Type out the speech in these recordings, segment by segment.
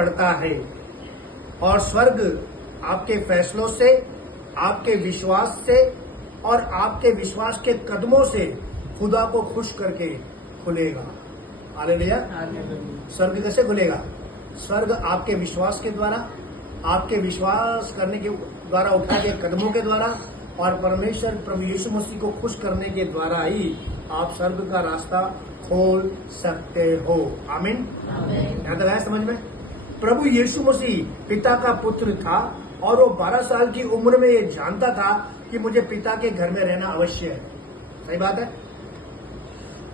पड़ता है। और स्वर्ग आपके फैसलों से, आपके विश्वास से और आपके विश्वास के कदमों से खुदा को खुश करके खुलेगा। हालेलुया। स्वर्ग कैसे खुलेगा? स्वर्ग आपके विश्वास के द्वारा, आपके विश्वास करने के द्वारा उठाए गए कदमों के द्वारा और परमेश्वर प्रभु यीशु मसीह को खुश करने के द्वारा ही आप स्वर्ग का रास्ता खोल सकते हो। आमीन। यहाँ तक आया समझ में? प्रभु यीशु मसीह पिता का पुत्र था और वो 12 साल की उम्र में ये जानता था कि मुझे पिता के घर में रहना अवश्य है। सही बात है।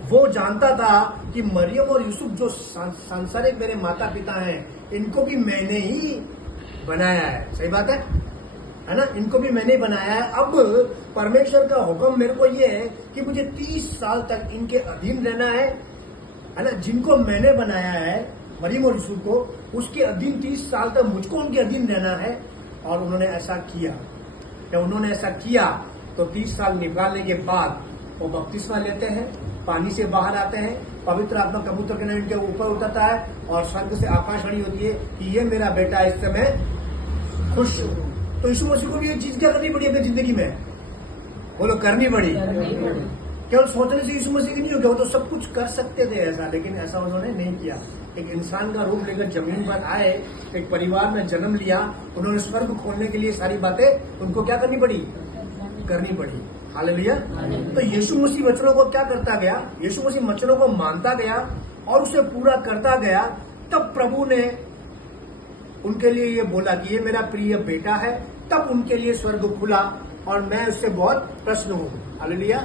वो जानता था कि मरियम और यूसुफ जो सांसारिक मेरे माता पिता हैं, इनको भी मैंने ही बनाया है। सही बात है ना? इनको भी मैंने बनाया है। अब परमेश्वर का हुक्म मेरे को ये है कि मुझे 30 साल तक इनके अधीन रहना है ना? जिनको मैंने बनाया है, मरियम और यूसुफ को, उसके अधीन 30 साल तक मुझको उनके अधीन रहना है। और उन्होंने ऐसा किया। जब उन्होंने ऐसा किया तो 30 साल निकालने के बाद वो बपतिस्मा लेते हैं, पानी से बाहर आते हैं, पवित्र आत्मा कबूतर के नाम इनके ऊपर उतरता है और स्वर्ग से आकाशवाणी होती है कि ये मेरा बेटा इस समय खुश हो। तो यीशु मसीह को भी ये चीज क्या करनी पड़ी अपनी जिंदगी में? बोलो, करनी पड़ी। केवल सोचने से यीशु मसीह की नहीं हो गया, वो तो सब कुछ कर सकते थे ऐसा, लेकिन ऐसा उन्होंने नहीं किया। एक इंसान का रूप लेकर जमीन पर आए, एक परिवार में जन्म लिया, उन्होंने स्वर्ग खोलने के लिए सारी बातें उनको क्या करनी पड़ी? करनी पड़ी। हालेलुया। तो यीशु मसीह वचनों को क्या करता गया? यीशु मसीह वचनों को मानता गया और उसे पूरा करता गया। तब प्रभु ने उनके लिए ये बोला कि ये मेरा प्रिय बेटा है। तब उनके लिए स्वर्ग खुला और मैं उससे बहुत प्रसन्न हूँ। हालेलुया।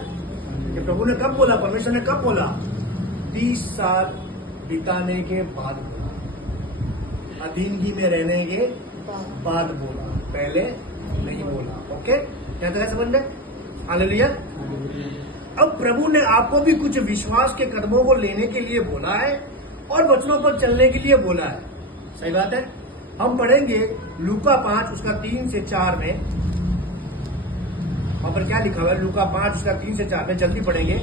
कि प्रभु ने कब बोला? परमेश्वर ने कब बोला? 30 साल बिताने के बाद बोला, अधीनगी में रहने के बाद बोला, पहले नहीं बोला। ओके, क्या तरह समझ में? हालेलुया। अब प्रभु ने आपको भी कुछ विश्वास के कदमों को लेने के लिए बोला है और वचनों पर चलने के लिए बोला है। सही बात है। हम पढ़ेंगे लूका 5 उसका 3 से 4 में। वहां पर क्या लिखा हुआ है? लूका 5 उसका 3 से 4 में जल्दी पढ़ेंगे।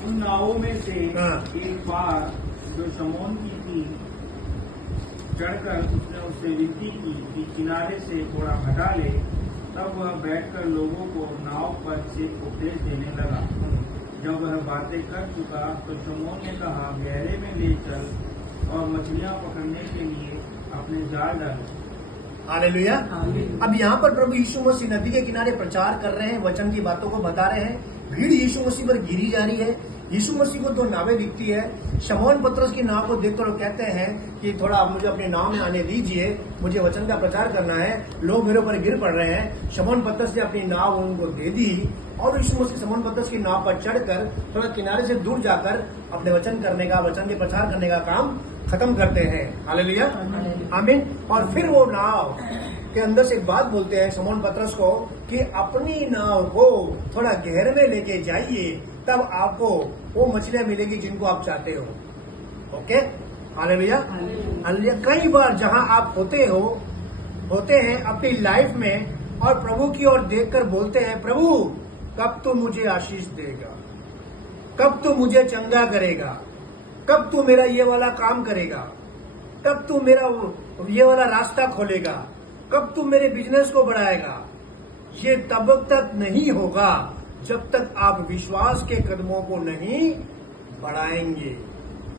उन नावों में से एक बार जो शमौन की थी, चढ़कर उसने उससे विनती की कि किनारे से थोड़ा हटा ले। तब वह बैठकर लोगों को नाव पर से उपदेश देने लगा। जब वह बातें कर चुका तो शमौन ने कहा, गहरे में ले चल और मछलियां पकड़ने के लिए अपने जाल डाल। हालेलुया। अब यहाँ पर प्रभु यीशु मसीह नदी के किनारे प्रचार कर रहे हैं, वचन की बातों को बता रहे हैं। भीड़ यीशु मसीह पर गिरी जा रही है। यीशु मसीह को 2 नावें दिखती है। शमौन पतरस की नाव को देखकर वो कहते हैं कि थोड़ा आप मुझे अपनी नाव में आने दीजिए, मुझे वचन का प्रचार करना है, लोग मेरे ऊपर गिर पड़ रहे हैं। शमौन पतरस ने अपनी नाव उनको दे दी और यीशु मसीह शमौन पतरस की नाव पर चढ़कर थोड़ा किनारे से दूर जाकर अपने वचन के प्रचार करने का काम खत्म करते हैं। हालेलुया। आमीन। और फिर वो नाव के अंदर से एक बात बोलते हैं शमौन पतरस को कि अपनी नाव को थोड़ा गहरे में लेके जाइए, तब आपको वो मछलियां मिलेगी जिनको आप चाहते हो। ओके। हालेलुया। हालेलुया। कई बार जहां आप होते हैं अपनी लाइफ में और प्रभु की ओर देखकर बोलते हैं, प्रभु कब तू मुझे आशीष देगा? कब तू मुझे चंगा करेगा? कब तू मेरा ये वाला काम करेगा? कब तू मेरा ये वाला रास्ता खोलेगा? कब तू मेरे बिजनेस को बढ़ाएगा? ये तब तक नहीं होगा जब तक आप विश्वास के कदमों को नहीं बढ़ाएंगे।